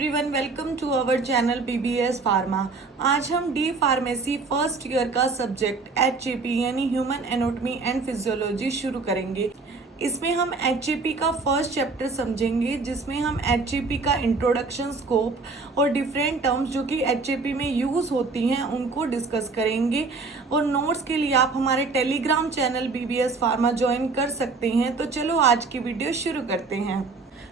Everyone, welcome to our channel PBS pharma. आज हम D pharmacy first year का subject HAP यानी human anatomy and physiology शुरू करेंगे। इसमें हम एचएपी का फर्स्ट चैप्टर समझेंगे, जिसमें हम एचएपी का इंट्रोडक्शन, स्कोप और डिफरेंट टर्म्स जो कि एचएपी में यूज़ होती हैं उनको डिस्कस करेंगे। और नोट्स के लिए आप हमारे Telegram channel PBS pharma join कर सकते हैं। तो चलो आज की वीडियो शुरू करते हैं।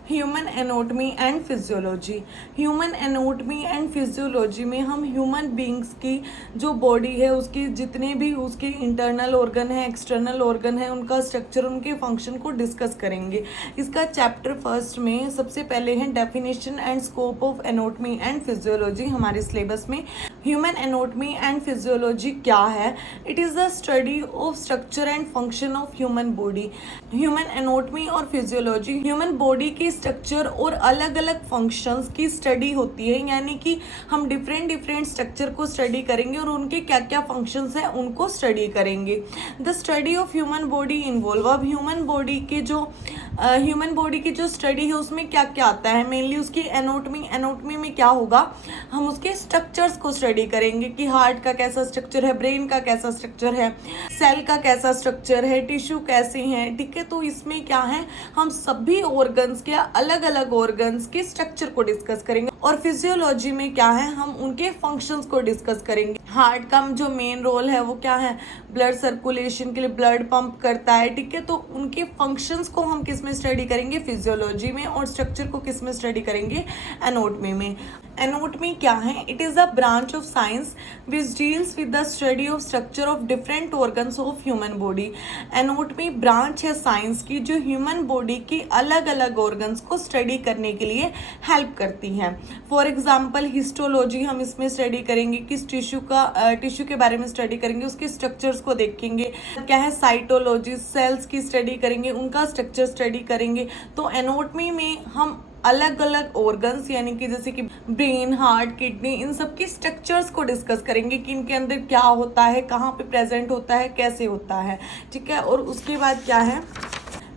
Human anatomy and physiology. Human anatomy and physiology में हम ह्यूमन बींग्स की जो बॉडी है उसकी जितने भी उसके इंटरनल ऑर्गन है, एक्सटर्नल ऑर्गन है, उनका स्ट्रक्चर, उनके फंक्शन को डिस्कस करेंगे। इसका चैप्टर फर्स्ट में सबसे पहले है definition and scope of anatomy and physiology. हमारे सिलेबस में ह्यूमन एनाटॉमी एंड फिजियोलॉजी क्या है? It is the study of structure and function of human body. Human anatomy और फिजियोलॉजी ह्यूमन बॉडी की स्ट्रक्चर और अलग अलग फंक्शंस की स्टडी होती है, यानी कि हम डिफरेंट स्ट्रक्चर को स्टडी करेंगे और उनके क्या क्या फंक्शंस हैं उनको स्टडी करेंगे। The study of human body involve, अब ह्यूमन बॉडी की जो स्टडी है उसमें क्या क्या आता है? मेनली उसकी एनाटॉमी में क्या होगा, हम उसके स्ट्रक्चर्स को स्टडी करेंगे कि हार्ट का कैसा स्ट्रक्चर है, ब्रेन का कैसा स्ट्रक्चर है, सेल का कैसा स्ट्रक्चर है, टिश्यू कैसे हैं, ठीक है। तो इसमें क्या है, हम सभी ऑर्गन्स के अलग अलग ऑर्गन्स के स्ट्रक्चर को डिस्कस करेंगे। और फिजियोलॉजी में क्या है, हम उनके फंक्शंस को डिस्कस करेंगे। हार्ट का जो मेन रोल है वो क्या है, ब्लड सर्कुलेशन के लिए ब्लड पंप करता है, ठीक है। तो उनके फंक्शंस को हम किस में स्टडी करेंगे, फिजियोलॉजी में, और स्ट्रक्चर को किस में स्टडी करेंगे, एनाटॉमी में। एनाटॉमी क्या है? It is a branch of science which deals with the study of structure of different organs of human body. Anatomy branch है साइंस की जो ह्यूमन बॉडी की अलग अलग ऑर्गन्स को स्टडी करने के लिए हेल्प करती है। फॉर एग्जाम्पल हिस्टोलॉजी हम इसमें स्टडी करेंगे, किस टिश्यू के बारे में स्टडी करेंगे, उसके स्ट्रक्चर्स को देखेंगे। क्या है साइटोलॉजी, सेल्स की स्टडी करेंगे, उनका स्ट्रक्चर स्टडी करेंगे। तो एनाटॉमी में हम अलग अलग ऑर्गन्स यानी कि जैसे कि ब्रेन, हार्ट, किडनी, इन सब की स्ट्रक्चर्स को डिस्कस करेंगे कि इनके अंदर क्या होता है, कहाँ पे प्रेजेंट होता है, कैसे होता है, ठीक है। और उसके बाद क्या है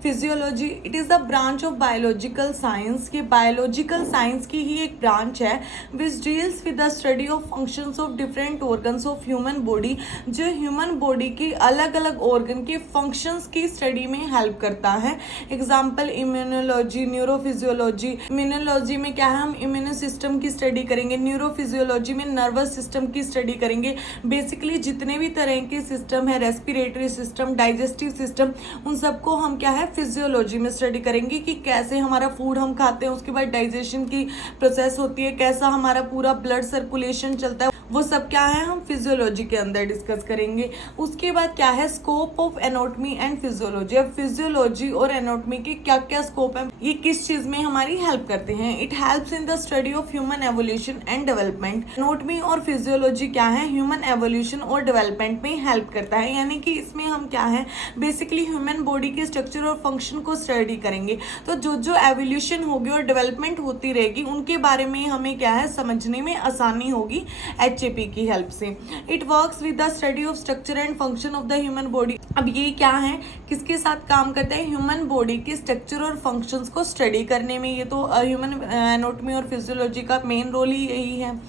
physiology, it is the branch of biological science. ये बायोलॉजिकल साइंस की ही एक ब्रांच है which deals with the study of functions of different organs of human body, जो ह्यूमन बॉडी की अलग अलग ऑर्गन के फंक्शंस की स्टडी में हेल्प करता है। Example immunology, neurophysiology. इम्यूनोलॉजी में क्या है, हम इम्यूनो सिस्टम की स्टडी करेंगे। न्यूरोफिजियोलॉजी में नर्वस सिस्टम की स्टडी करेंगे। बेसिकली जितने भी तरह के सिस्टम है, रेस्पिरेटरी सिस्टम, डाइजेस्टिव सिस्टम, उन सबको हम क्या है फिजियोलॉजी में स्टडी करेंगे कि कैसे हमारा फूड हम खाते हैं, उसके बाद डाइजेशन की प्रोसेस होती है, कैसा हमारा पूरा ब्लड सर्कुलेशन चलता है, वो सब क्या है हम फिजियोलॉजी के अंदर डिस्कस करेंगे। उसके बाद क्या है scope of anatomy and physiology. अब फिजियोलॉजी और एनाटॉमी के क्या क्या स्कोप है, ये किस चीज में हमारी हेल्प करते हैं? It helps in the study of human evolution and development. Anatomy और फिजियोलॉजी क्या है, ह्यूमन एवोल्यूशन और डेवलपमेंट में हेल्प करता है, यानी कि इसमें हम क्या है बेसिकली ह्यूमन बॉडी के स्ट्रक्चर और फंक्शन को स्टडी करेंगे। तो जो जो एवोल्यूशन होगी और डेवलपमेंट होती रहेगी उनके बारे में हमें क्या है समझने में आसानी होगी एचएपी की हेल्प से। It works with the study of structure and function of the human body. अब ये क्या है, किसके साथ काम करता है, ह्यूमन बॉडी के स्ट्रक्चर और फंक्शंस को स्टडी करने में। ये तो ह्यूमन एनाटॉमी और फिजियोलॉजी का मेन रोल ही यही है।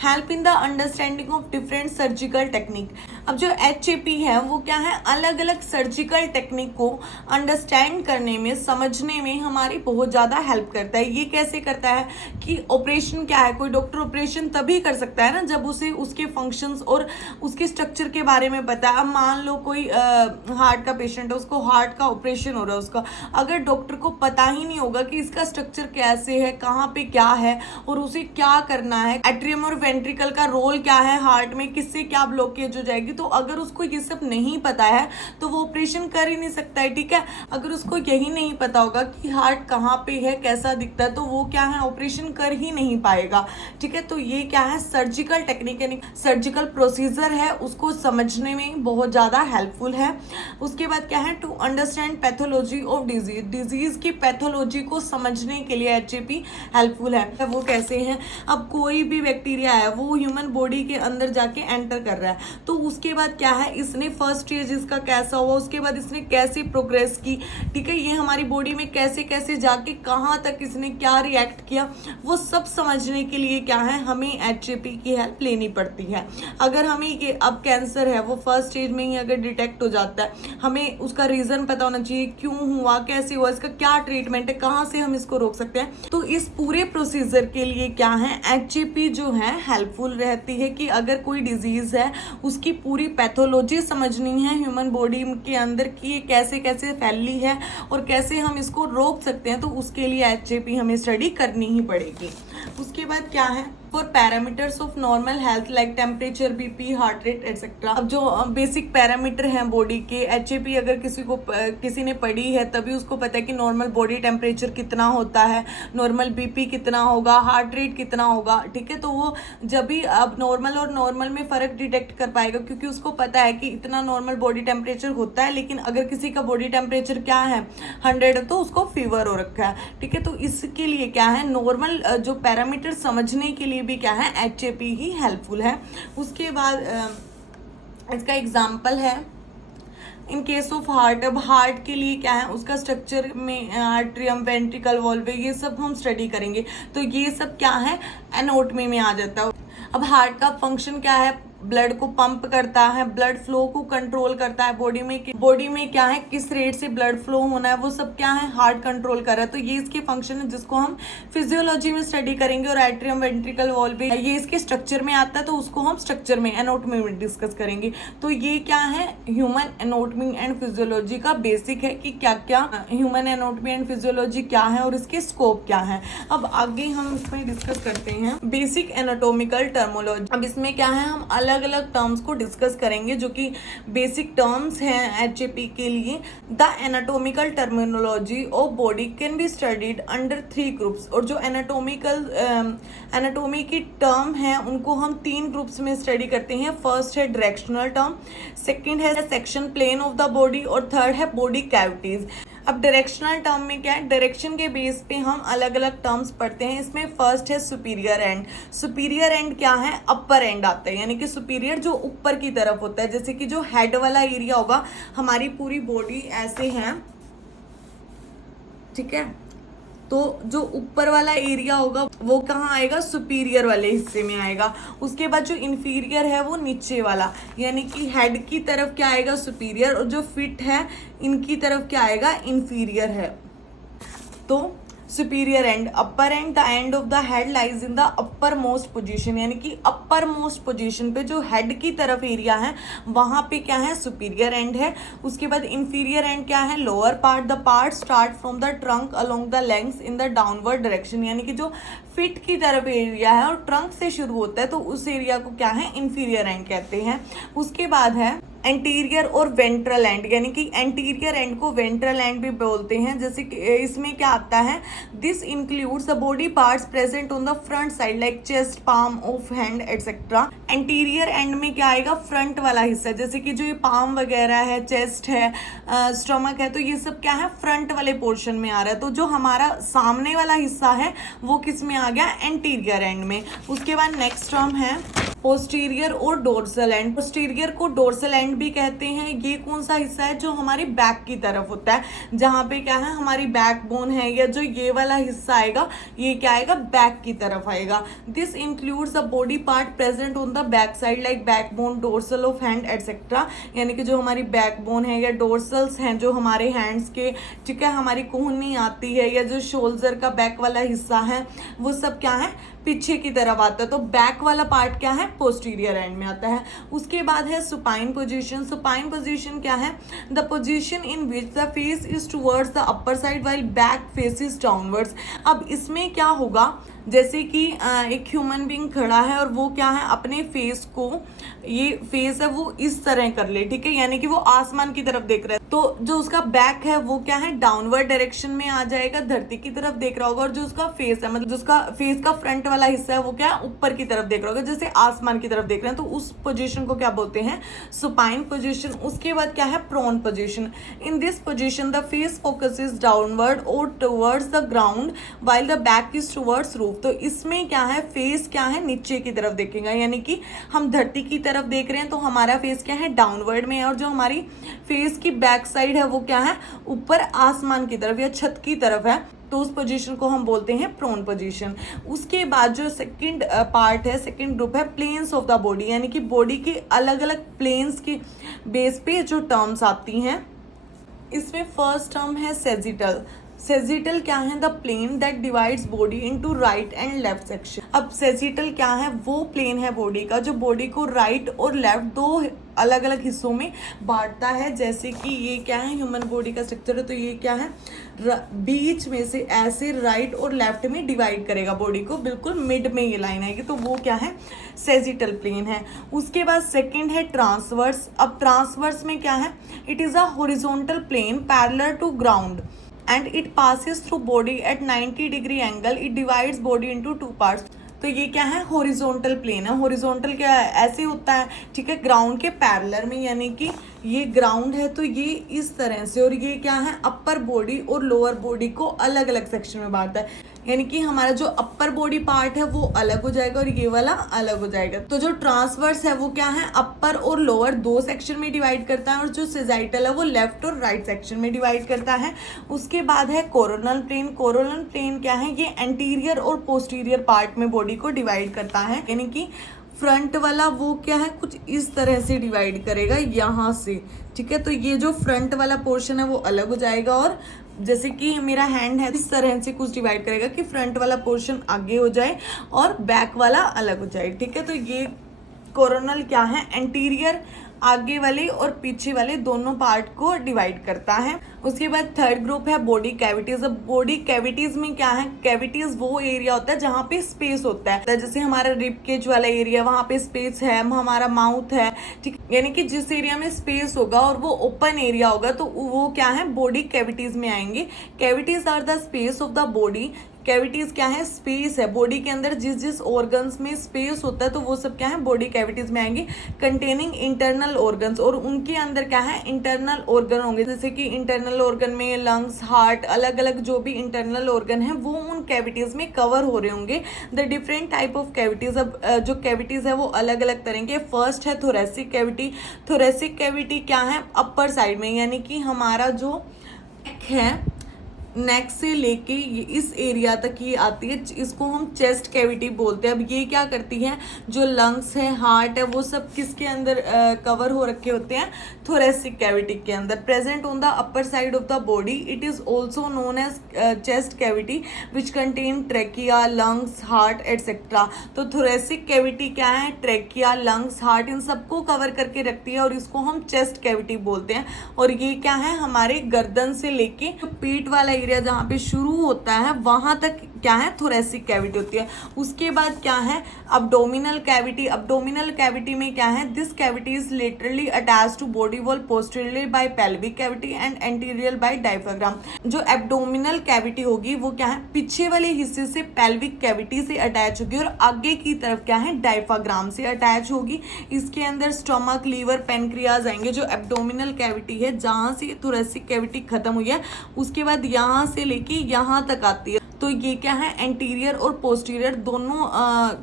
Help in the understanding of different surgical technique. अब जो एचएपी है वो क्या है, अलग अलग सर्जिकल टेक्निक को अंडरस्टैंड करने में, समझने में हमारी बहुत ज़्यादा हेल्प करता है। ये कैसे करता है कि ऑपरेशन क्या है, कोई डॉक्टर ऑपरेशन तभी कर सकता है ना जब उसे उसके फंक्शंस और उसके स्ट्रक्चर के बारे में पता है। अब मान लो कोई हार्ट का पेशेंट है, उसको हार्ट का ऑपरेशन हो रहा है, उसका अगर डॉक्टर को पता ही नहीं होगा कि इसका स्ट्रक्चर कैसे है, कहाँ पे क्या है और उसे क्या करना है, एट्रियम और वेंट्रिकल का रोल क्या है हार्ट में, किससे क्या ब्लॉकेज हो जाएगी, तो अगर उसको ये सब नहीं पता है तो वो ऑपरेशन कर ही नहीं सकता है, ठीक है। अगर उसको यही नहीं पता होगा कि हार्ट कहाँ पे है, कैसा दिखता है, तो वो क्या है ऑपरेशन कर ही नहीं पाएगा, ठीक है। तो ये क्या है सर्जिकल टेक्निक यानी सर्जिकल प्रोसीजर है, उसको समझने में बहुत ज़्यादा हेल्पफुल है। उसके बाद क्या है, to understand pathology of disease की पैथोलॉजी को समझने के लिए एचएपी हेल्पफुल है। वो कैसे है, अब कोई भी बैक्टीरिया है वो ह्यूमन बॉडी के अंदर जाके एंटर कर रहा है। तो उसके बाद क्या है, इसने फर्स्ट स्टेज इसका कैसा हुआ, उसके बाद इसने कैसे प्रोग्रेस की, ठीक है, ये हमारी बॉडी में कैसे कैसे जाके कहाँ तक इसने क्या रिएक्ट किया, वो सब समझने के लिए क्या है, हमें HAP की हेल्प लेनी पड़ती है। अगर हमें ये अब कैंसर है वो फर्स्ट स्टेज में ही अगर डिटेक्ट हो जाता है, हमें उसका रीजन पता होना चाहिए, क्यों हुआ, कैसे हुआ, इसका क्या ट्रीटमेंट है, कहाँ से हम इसको रोक सकते हैं। तो इस पूरे प्रोसीजर के लिए क्या है, HAP जो है हेल्पफुल रहती है कि अगर कोई डिजीज है उसकी पूरी पैथोलॉजी समझनी है ह्यूमन बॉडी के अंदर कि ये कैसे कैसे फैली है और कैसे हम इसको रोक सकते हैं, तो उसके लिए HAP हमें स्टडी करनी ही पड़ेगी। उसके बाद क्या है, for parameters of normal health like temperature, BP, heart rate etcetera. अब जो बेसिक पैरामीटर हैं बॉडी के, HAP अगर किसी ने पढ़ी है तभी उसको पता है कि नॉर्मल बॉडी टेम्परेचर कितना होता है, नॉर्मल BP कितना होगा, हार्ट रेट कितना होगा, ठीक है। तो वो जब भी अब नॉर्मल और नॉर्मल में फ़र्क डिटेक्ट कर पाएगा, क्योंकि उसको पता है कि इतना नॉर्मल बॉडी टेम्परेचर होता है, लेकिन अगर किसी का बॉडी टेम्परेचर क्या है 100 तो उसको फीवर हो रखा है, ठीक है। तो इसके लिए क्या है, नॉर्मल जो पैरामीटर समझने के लिए भी क्या है, HAP ही हेल्पफुल है। उसके बाद इसका एग्जाम्पल है इन केस ऑफ हार्ट। अब हार्ट के लिए क्या है, उसका स्ट्रक्चर में आर्ट्रियम, वेंट्रिकल, वॉल्व, ये सब हम स्टडी करेंगे। तो ये सब क्या है, एनाटॉमी में आ जाता है। अब हार्ट का फंक्शन क्या है, ब्लड को पंप करता है, ब्लड फ्लो को कंट्रोल करता है, बॉडी में क्या है, किस रेट से ब्लड फ्लो होना है, वो सब क्या है, हार्ट कंट्रोल कर रहा है। तो ये इसके फंक्शन है जिसको हम फिजियोलॉजी में स्टडी करेंगे। और एट्रियम, वेंट्रिकल, वॉल्व ये इसके स्ट्रक्चर में आता है, तो उसको हम स्ट्रक्चर में, एनाटॉमी में डिस्कस करेंगे। तो ये क्या है, ह्यूमन एनाटॉमी एंड फिजियोलॉजी का बेसिक है कि क्या क्या ह्यूमन एनाटॉमी एंड फिजियोलॉजी क्या है और इसके स्कोप क्या है। अब आगे हम इसमें डिस्कस करते हैं बेसिक एनाटॉमिकल टर्मोलॉजी। अब इसमें क्या है, हम अलग अलग टर्म्स को डिस्कस करेंगे जो कि बेसिक टर्म्स हैं HAP के लिए। The anatomical terminology of body can be studied under 3 groups. और जो एनाटॉमी की टर्म है उनको हम 3 ग्रुप्स में स्टडी करते हैं। फर्स्ट है डायरेक्शनल टर्म, सेकंड है section plane of the body और थर्ड है बॉडी कैविटीज। अब डायरेक्शनल टर्म में क्या है, डायरेक्शन के बेस पे हम अलग अलग टर्म्स पढ़ते हैं। इसमें फर्स्ट है सुपीरियर एंड। सुपीरियर एंड क्या है, अपर एंड आता है, यानी कि सुपीरियर जो ऊपर की तरफ होता है। जैसे कि जो हेड वाला एरिया होगा, हमारी पूरी बॉडी ऐसे है, ठीक है, तो जो ऊपर वाला एरिया होगा वो कहाँ आएगा, सुपीरियर वाले हिस्से में आएगा। उसके बाद जो इंफीरियर है वो नीचे वाला, यानी कि हेड की तरफ क्या आएगा, सुपीरियर, और जो फिट है इनकी तरफ क्या आएगा, इंफीरियर है। तो superior and, upper and, the end of the head lies in the upper most position, यानी कि अपर मोस्ट पोजिशन पे जो हेड की तरफ एरिया है वहां पे क्या है, सुपीरियर एंड है। उसके बाद इंफीरियर एंड क्या है, lower part, the part start from the trunk along the legs in the downward direction, यानी कि जो फिट की तरफ एरिया है और ट्रंक से शुरू होता है, तो उस एरिया को क्या है, इंफीरियर एंड कहते हैं। उसके बाद है एंटीरियर और वेंट्रल एंड, यानी कि एंटीरियर एंड को वेंट्रल एंड भी बोलते हैं। जैसे कि इसमें क्या आता है, this includes the body parts present on the front side like chest, palm of hand etcetera. Anterior and में क्या आएगा, फ्रंट वाला हिस्सा, जैसे कि जो ये पाम वगैरह है, चेस्ट है, स्टमक है, तो ये सब क्या है, फ्रंट वाले पोर्शन में आ रहा है। तो जो हमारा सामने वाला हिस्सा है वो किस में आ गया, एंटीरियर एंड में। उसके बाद नेक्स्ट टर्म है पोस्टीरियर और डोर्सल एंड। पोस्टीरियर को डोर्सल एंड भी कहते हैं। ये कौन सा हिस्सा है, जो हमारी बैक की तरफ होता है, जहाँ पे क्या है, हमारी बैक बोन है, या जो ये वाला हिस्सा आएगा ये क्या आएगा, बैक की तरफ आएगा। This includes the body part present on the back side like back bone, dorsal of hand etcetera, यानी कि जो हमारी बैक बोन है या डोर्सल्स हैं जो हमारे हैंड्स के, ठीक है, हमारी कोहनी आती है, या जो शोल्डर का बैक वाला हिस्सा है वो सब क्या है, पीछे की तरफ आता है। तो बैक वाला पार्ट क्या है, पोस्टीरियर एंड में आता है। उसके बाद है सुपाइन पोजीशन। सुपाइन पोजीशन क्या है, the position in which the face is towards the upper side while back face is downwards. अब इसमें क्या होगा, जैसे कि एक ह्यूमन बीइंग खड़ा है और वो क्या है, अपने फेस को, ये फेस है वो इस तरह कर ले, ठीक है, यानी कि वो आसमान की तरफ देख रहा है। तो जो उसका बैक है वो क्या है, डाउनवर्ड डायरेक्शन में आ जाएगा, धरती की तरफ देख रहा होगा। और जो उसका फेस है, मतलब जो उसका फेस का फ्रंट वाला हिस्सा है वो क्या है, ऊपर की तरफ देख रहा होगा, जैसे आसमान की तरफ देख रहे हैं। तो उस पोजीशन को क्या बोलते हैं, सुपाइन पोजीशन। उसके बाद क्या है, prone position. In this position the face focuses downward और towards the ground while the back is towards roof. तो इसमें क्या है, फेस क्या है, नीचे की तरफ देखेगा, यानी कि हम धरती की तरफ देख रहे हैं तो हमारा फेस क्या है, डाउनवर्ड में है। और जो हमारी फेस की बैक साइड है वो क्या है, ऊपर आसमान की तरफ या छत की तरफ है। तो उस पोजीशन को हम बोलते हैं प्रोन पोजीशन। उसके बाद जो सेकंड पार्ट है, सेकंड ग्रुप है प्लेन्स ऑफ द बॉडी, यानी कि बॉडी के अलग अलग प्लेन्स की बेस पे जो टर्म्स आती हैं। इसमें फर्स्ट टर्म है सेजिटल। सेजिटल क्या है, the plane that divides body into right and left section. अब सेजिटल क्या है, वो प्लेन है बॉडी का जो बॉडी को राइट और लेफ्ट दो अलग अलग हिस्सों में बांटता है। जैसे कि ये क्या है, ह्यूमन बॉडी का स्ट्रक्चर है, तो ये क्या है, बीच में से ऐसे राइट और लेफ्ट में डिवाइड करेगा बॉडी को, बिल्कुल मिड में ये लाइन आएगी, तो वो क्या है, सेजिटल प्लेन है। उसके बाद सेकंड है ट्रांसवर्स। अब ट्रांसवर्स में क्या है, it is a horizontal plane parallel to ground and it passes through body at 90 degree angle. It divides body into two parts. तो ये क्या है, हॉरिजॉन्टल प्लेन है। हॉरिजॉन्टल क्या है, ऐसे होता है, ठीक है, ग्राउंड के पैरेलल में, यानी कि ये ग्राउंड है तो ये इस तरह से, और ये क्या है, अपर बॉडी और लोअर बॉडी को अलग अलग सेक्शन में बांटता है। यानी कि हमारा जो अपर बॉडी पार्ट है वो अलग हो जाएगा और ये वाला अलग हो जाएगा। तो जो ट्रांसवर्स है वो क्या है, अपर और लोअर दो सेक्शन में डिवाइड करता है, और जो सेजाइटल है वो लेफ्ट और राइट सेक्शन में डिवाइड करता है। उसके बाद है कोरोनल प्लेन। कोरोनल प्लेन क्या है, ये एंटीरियर और पोस्टीरियर पार्ट में बॉडी को डिवाइड करता है, यानी कि फ्रंट वाला वो क्या है, कुछ इस तरह से डिवाइड करेगा यहाँ से, ठीक है। तो ये जो फ्रंट वाला पोर्शन है वो अलग हो जाएगा, और जैसे कि मेरा हैंड है इस तरह से कुछ डिवाइड करेगा कि फ्रंट वाला पोर्शन आगे हो जाए और बैक वाला अलग हो जाए, ठीक है। तो ये कोरोनल क्या है, एंटीरियर आगे वाले और पीछे वाले दोनों पार्ट को डिवाइड करता है। उसके बाद थर्ड ग्रुप है बॉडी कैविटीज। अब बॉडी कैविटीज में क्या है, कैविटीज वो एरिया होता है जहाँ पे स्पेस होता है, जैसे हमारा रिब केज वाला एरिया, वहाँ पे स्पेस है, हमारा माउथ है, ठीक, यानी कि जिस एरिया में स्पेस होगा और वो ओपन एरिया होगा तो वो क्या है, बॉडी कैविटीज में आएंगे। Cavities are the space of the body. Cavities क्या है, स्पेस है बॉडी के अंदर, जिस जिस ऑर्गन्स में स्पेस होता है तो वो सब क्या है, बॉडी कैविटीज में आएंगे। कंटेनिंग इंटरनल ऑर्गन्स, और उनके अंदर क्या है, इंटरनल ऑर्गन होंगे, जैसे कि इंटरनल ऑर्गन में लंग्स, हार्ट, अलग अलग जो भी इंटरनल ऑर्गन है वो उन कैविटीज में कवर हो रहे होंगे। The different type of cavities. अब जो कैविटीज है वो अलग अलग तरह के। फर्स्ट है थोरेसिक कैविटी। थोरेसिक कैविटी क्या है, अपर साइड में, यानी कि हमारा जो नेक है, नेक से लेके इस एरिया तक ये आती है, इसको हम चेस्ट कैविटी बोलते हैं। अब ये क्या करती है, जो लंग्स है, हार्ट है, वो सब किसके अंदर कवर हो रखे होते हैं, थोरेसिक कैविटी के अंदर। Present on the upper side of the body. It is also known as chest cavity which contain trachea, lungs, heart etcetera. तो थोरेसिक कैविटी क्या है, ट्रेकिया, लंग्स, हार्ट, इन सबको कवर करके रखती है और इसको हम चेस्ट कैविटी बोलते हैं। और ये क्या है, हमारे गर्दन से लेके पीठ वाला एरिया जहाँ पे शुरू होता है वहां तक क्या है, थोरेसिक कैविटी होती है। उसके बाद क्या है, अब्डोमिनल कैविटी। अब्डोमिनल कैविटी में क्या है, this cavity is laterally attached to body wall posteriorly by pelvic cavity and anterior by diaphragm. जो एब्डोमिनल कैविटी होगी वो क्या है, पीछे वाले हिस्से से पेल्विक कैविटी से अटैच होगी और आगे की तरफ क्या है, डायफ्राम से अटैच होगी। इसके अंदर स्टमक, लीवर, पेनक्रियाज आएंगे। जो एब्डोमिनल कैविटी है, जहाँ से थोरेसिक कैविटी खत्म हुई है, उसके बाद यहाँ से लेके यहाँ तक आती है। तो ये क्या है, एंटीरियर और पोस्टीरियर दोनों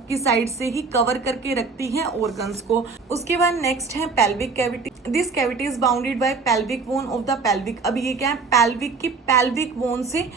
की साइड से ही कवर करके रखती है ऑर्गन्स को। उसके बाद नेक्स्ट है pelvic cavity. This cavity is bounded by pelvic bone of the pelvic. अब ये क्या है, पेल्विक की पेल्विक बोन से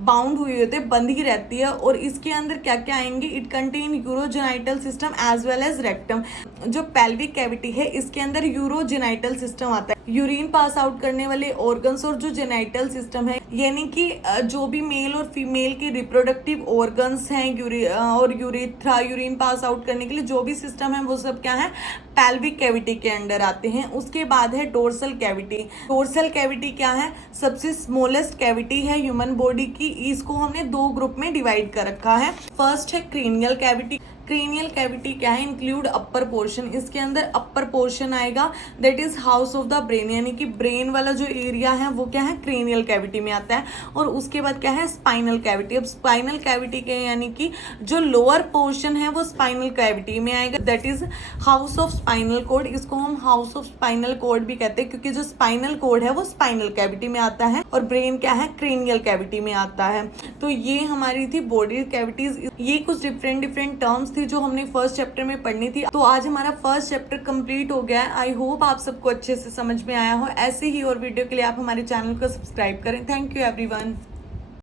बाउंड हुई होते, बंधी रहती है। और इसके अंदर क्या क्या आएंगे, it contain urogenital system as well as rectum. जो पेल्विक कैविटी है इसके अंदर यूरोजेनाइटल सिस्टम आता है, यूरिन पास आउट करने वाले ऑर्गन्स, और जो जेनाइटल सिस्टम है यानी कि जो भी मेल और फीमेल के रिप्रोडक्टिव ऑर्गन्स हैं, और यूरेथ्रा, यूरिन पास आउट करने के लिए जो भी सिस्टम है वो सब क्या है, पेल्विक कैविटी के अंडर आते हैं। उसके बाद है डोर्सल कैविटी। डोर्सल कैविटी क्या है, सबसे स्मॉलेस्ट कैविटी है ह्यूमन बॉडी की। इसको हमने दो ग्रुप में डिवाइड कर रखा है। फर्स्ट है क्रेनियल कैविटी। क्रेनियल कैविटी क्या है, इंक्लूड अपर पोर्शन, इसके अंदर अपर पोर्शन आएगा, that is house of the brain, यानी कि ब्रेन वाला जो एरिया है वो क्या है, क्रेनियल कैविटी में आता है। और उसके बाद क्या है, स्पाइनल कैविटी। अब स्पाइनल कैविटी के यानी कि जो लोअर पोर्शन है वो स्पाइनल कैविटी में आएगा, that is house of spinal cord. इसको हम हाउस ऑफ स्पाइनल कोड भी कहते हैं क्योंकि जो स्पाइनल कोड है वो स्पाइनल कैविटी में आता है और ब्रेन क्या है, क्रेनियल कैविटी में आता है। तो ये हमारी थी बॉडी कैविटीज। ये कुछ डिफरेंट टर्म्स थी जो हमने फर्स्ट चैप्टर में पढ़नी थी। तो आज हमारा फर्स्ट चैप्टर कंप्लीट हो गया है। आई होप आप सबको अच्छे से समझ में आया हो। ऐसे ही और वीडियो के लिए आप हमारे चैनल को सब्सक्राइब करें। Thank you everyone.